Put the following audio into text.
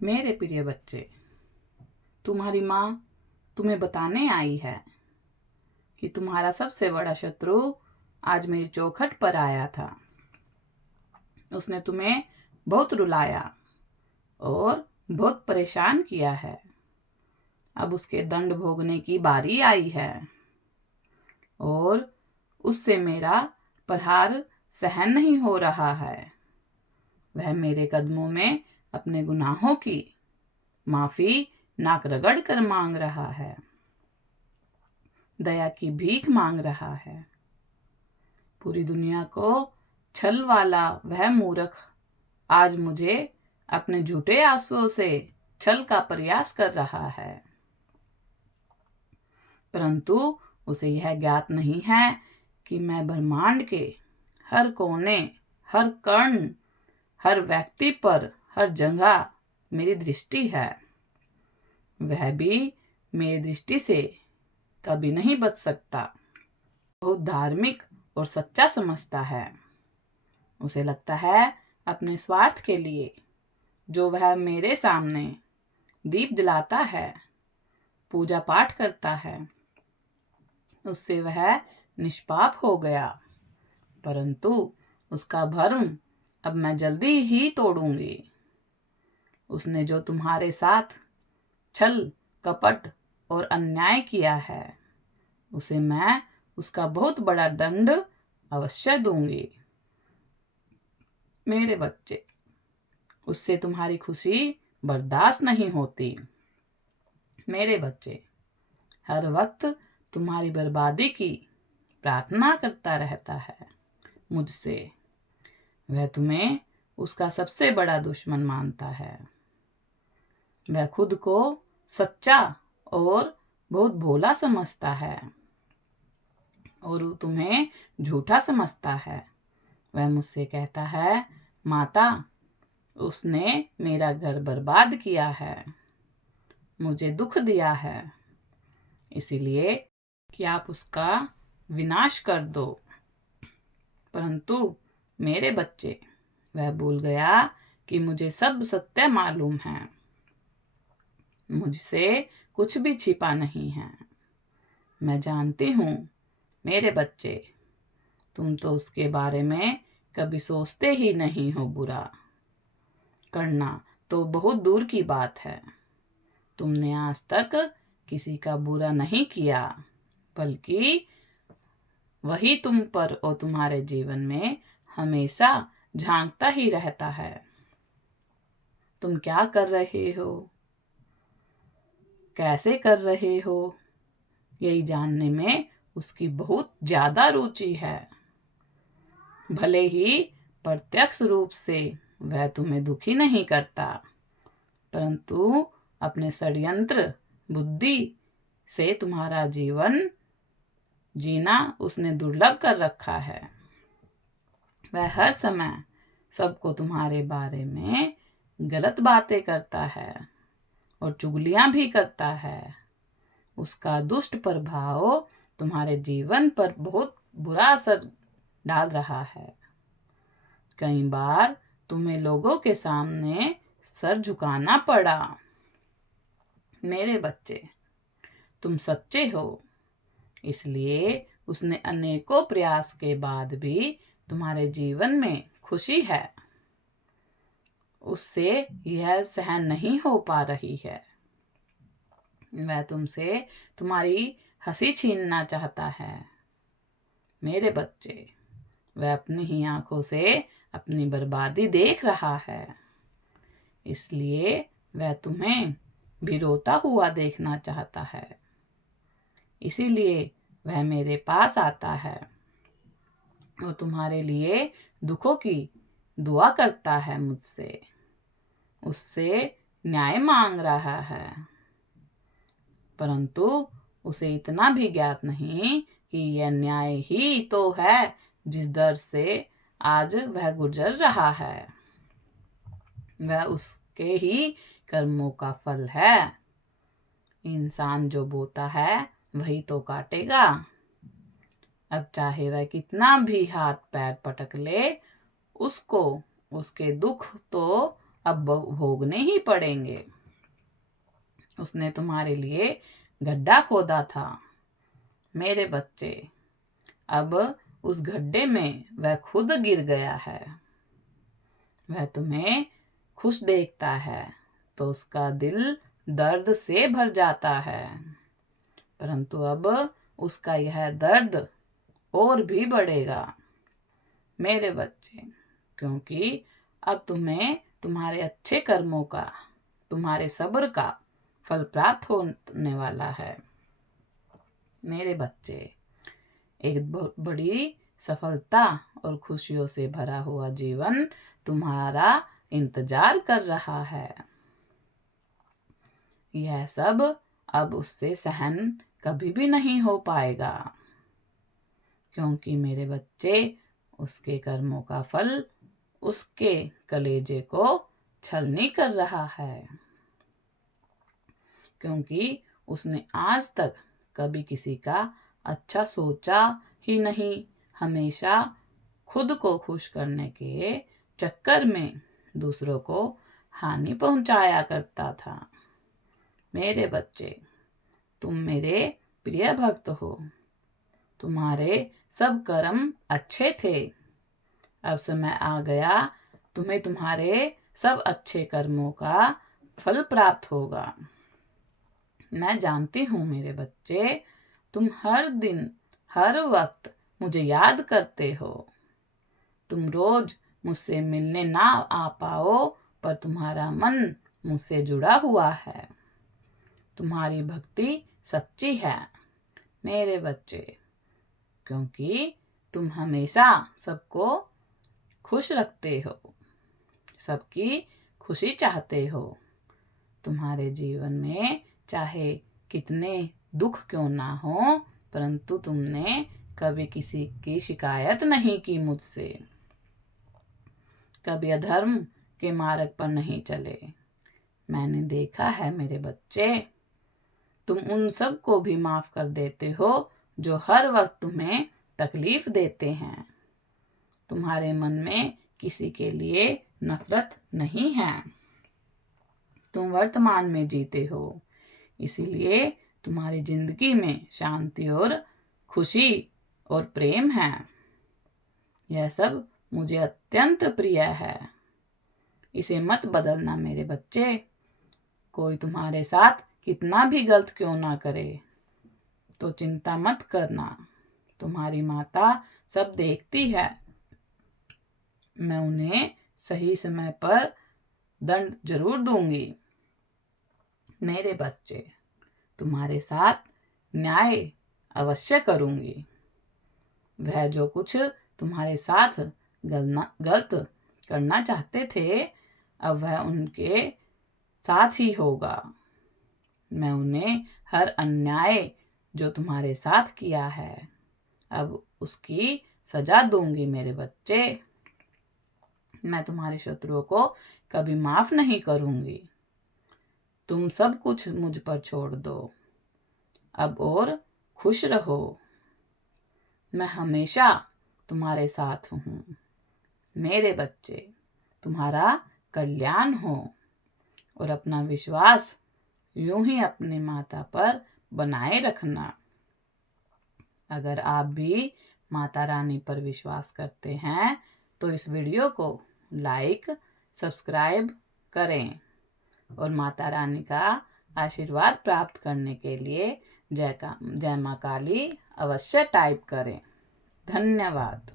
मेरे प्रिय बच्चे, तुम्हारी माँ तुम्हें बताने आई है कि तुम्हारा सबसे बड़ा शत्रु आज मेरी चौखट पर आया था। उसने तुम्हें बहुत रुलाया और बहुत परेशान किया है। अब उसके दंड भोगने की बारी आई है और उससे मेरा प्रहार सहन नहीं हो रहा है। वह मेरे कदमों में अपने गुनाहों की माफी नाक रगड़ कर मांग रहा है, दया की भीख मांग रहा है। पूरी दुनिया को छल वाला वह मूर्ख आज मुझे अपने झूठे आंसुओं से छल का प्रयास कर रहा है, परंतु उसे यह ज्ञात नहीं है कि मैं ब्रह्मांड के हर कोने, हर कण, हर व्यक्ति पर, हर जगह मेरी दृष्टि है। वह भी मेरी दृष्टि से कभी नहीं बच सकता। बहुत धार्मिक और सच्चा समझता है। उसे लगता है अपने स्वार्थ के लिए जो वह मेरे सामने दीप जलाता है, पूजा पाठ करता है, उससे वह निष्पाप हो गया। परंतु उसका भ्रम अब मैं जल्दी ही तोड़ूंगी। उसने जो तुम्हारे साथ छल, कपट और अन्याय किया है, उसे मैं उसका बहुत बड़ा दंड अवश्य दूंगी। मेरे बच्चे, उससे तुम्हारी खुशी बर्दाश्त नहीं होती। मेरे बच्चे, हर वक्त तुम्हारी बर्बादी की प्रार्थना करता रहता है मुझसे। वह तुम्हें उसका सबसे बड़ा दुश्मन मानता है। वह खुद को सच्चा और बहुत भोला समझता है और तुम्हें झूठा समझता है। वह मुझसे कहता है, माता, उसने मेरा घर बर्बाद किया है, मुझे दुख दिया है, इसीलिए कि आप उसका विनाश कर दो। परंतु मेरे बच्चे, वह भूल गया कि मुझे सब सत्य मालूम है। मुझसे कुछ भी छिपा नहीं है। मैं जानती हूँ मेरे बच्चे, तुम तो उसके बारे में कभी सोचते ही नहीं हो। बुरा करना तो बहुत दूर की बात है। तुमने आज तक किसी का बुरा नहीं किया, बल्कि वही तुम पर और तुम्हारे जीवन में हमेशा झांकता ही रहता है। तुम क्या कर रहे हो, कैसे कर रहे हो, यही जानने में उसकी बहुत ज्यादा रुचि है। भले ही प्रत्यक्ष रूप से वह तुम्हें दुखी नहीं करता, परंतु अपने षड्यंत्र बुद्धि से तुम्हारा जीवन जीना उसने दुर्लभ कर रखा है। वह हर समय सबको तुम्हारे बारे में गलत बातें करता है और चुगलियां भी करता है। उसका दुष्ट प्रभाव तुम्हारे जीवन पर बहुत बुरा असर डाल रहा है। कई बार तुम्हें लोगों के सामने सर झुकाना पड़ा। मेरे बच्चे, तुम सच्चे हो, इसलिए उसने अनेकों प्रयास के बाद भी तुम्हारे जीवन में खुशी है। उससे यह सहन नहीं हो पा रही है। वह तुमसे तुम्हारी हंसी छीनना चाहता है। मेरे बच्चे, वह अपनी ही आंखों से अपनी बर्बादी देख रहा है, इसलिए वह तुम्हें भी रोता हुआ देखना चाहता है। इसीलिए वह मेरे पास आता है और तुम्हारे लिए दुखों की दुआ करता है मुझसे। उससे न्याय मांग रहा है, परंतु उसे इतना भी ज्ञात नहीं कि यह न्याय ही तो है जिस दर से आज वह गुजर रहा है। वह उसके ही कर्मों का फल है। इंसान जो बोता है वही तो काटेगा। अब चाहे वह कितना भी हाथ पैर पटक ले, उसको उसके दुख तो अब भोगने ही पड़ेंगे। उसने तुम्हारे लिए गड्ढा खोदा था मेरे बच्चे, अब उस गड्ढे में वह खुद गिर गया है। वह तुम्हें खुश देखता है तो उसका दिल दर्द से भर जाता है, परंतु अब उसका यह दर्द और भी बढ़ेगा मेरे बच्चे, क्योंकि अब तुम्हें तुम्हारे अच्छे कर्मों का, तुम्हारे सब्र का फल प्राप्त होने वाला है मेरे बच्चे। एक बहुत बड़ी सफलता और खुशियों से भरा हुआ जीवन तुम्हारा इंतजार कर रहा है। यह सब अब उससे सहन कभी भी नहीं हो पाएगा, क्योंकि मेरे बच्चे उसके कर्मों का फल उसके कलेजे को छलनी कर रहा है, क्योंकि उसने आज तक कभी किसी का अच्छा सोचा ही नहीं, हमेशा खुद को खुश करने के चक्कर में दूसरों को हानि पहुंचाया करता था मेरे बच्चे। तुम मेरे प्रिय भक्त हो, तुम्हारे सब कर्म अच्छे थे, अब समय आ गया तुम्हें तुम्हारे सब अच्छे कर्मों का फल प्राप्त होगा। मैं जानती हूँ मेरे बच्चे, तुम हर दिन हर वक्त मुझे याद करते हो। तुम रोज मुझसे मिलने ना आ पाओ, पर तुम्हारा मन मुझसे जुड़ा हुआ है। तुम्हारी भक्ति सच्ची है मेरे बच्चे, क्योंकि तुम हमेशा सबको खुश रखते हो, सबकी खुशी चाहते हो। तुम्हारे जीवन में चाहे कितने दुख क्यों ना हो, परंतु तुमने कभी किसी की शिकायत नहीं की मुझसे, कभी अधर्म के मार्ग पर नहीं चले। मैंने देखा है मेरे बच्चे, तुम उन सब को भी माफ कर देते हो जो हर वक्त तुम्हें तकलीफ देते हैं। तुम्हारे मन में किसी के लिए नफरत नहीं है। तुम वर्तमान में जीते हो, इसीलिए तुम्हारी जिंदगी में शांति और खुशी और प्रेम है। यह सब मुझे अत्यंत प्रिय है। इसे मत बदलना मेरे बच्चे। कोई तुम्हारे साथ कितना भी गलत क्यों ना करे तो चिंता मत करना, तुम्हारी माता सब देखती है। मैं उन्हें सही समय पर दंड जरूर दूंगी मेरे बच्चे। तुम्हारे साथ न्याय अवश्य करूंगी। वह जो कुछ तुम्हारे साथ गलत करना चाहते थे, अब वह उनके साथ ही होगा। मैं उन्हें हर अन्याय जो तुम्हारे साथ किया है, अब उसकी सजा दूंगी मेरे बच्चे। मैं तुम्हारे शत्रुओं को कभी माफ नहीं करूंगी। तुम सब कुछ मुझ पर छोड़ दो अब और खुश रहो। मैं हमेशा तुम्हारे साथ हूँ मेरे बच्चे। तुम्हारा कल्याण हो और अपना विश्वास यूं ही अपने माता पर बनाए रखना। अगर आप भी माता रानी पर विश्वास करते हैं तो इस वीडियो को लाइक सब्सक्राइब करें और माता रानी का आशीर्वाद प्राप्त करने के लिए जय मां काली अवश्य टाइप करें। धन्यवाद।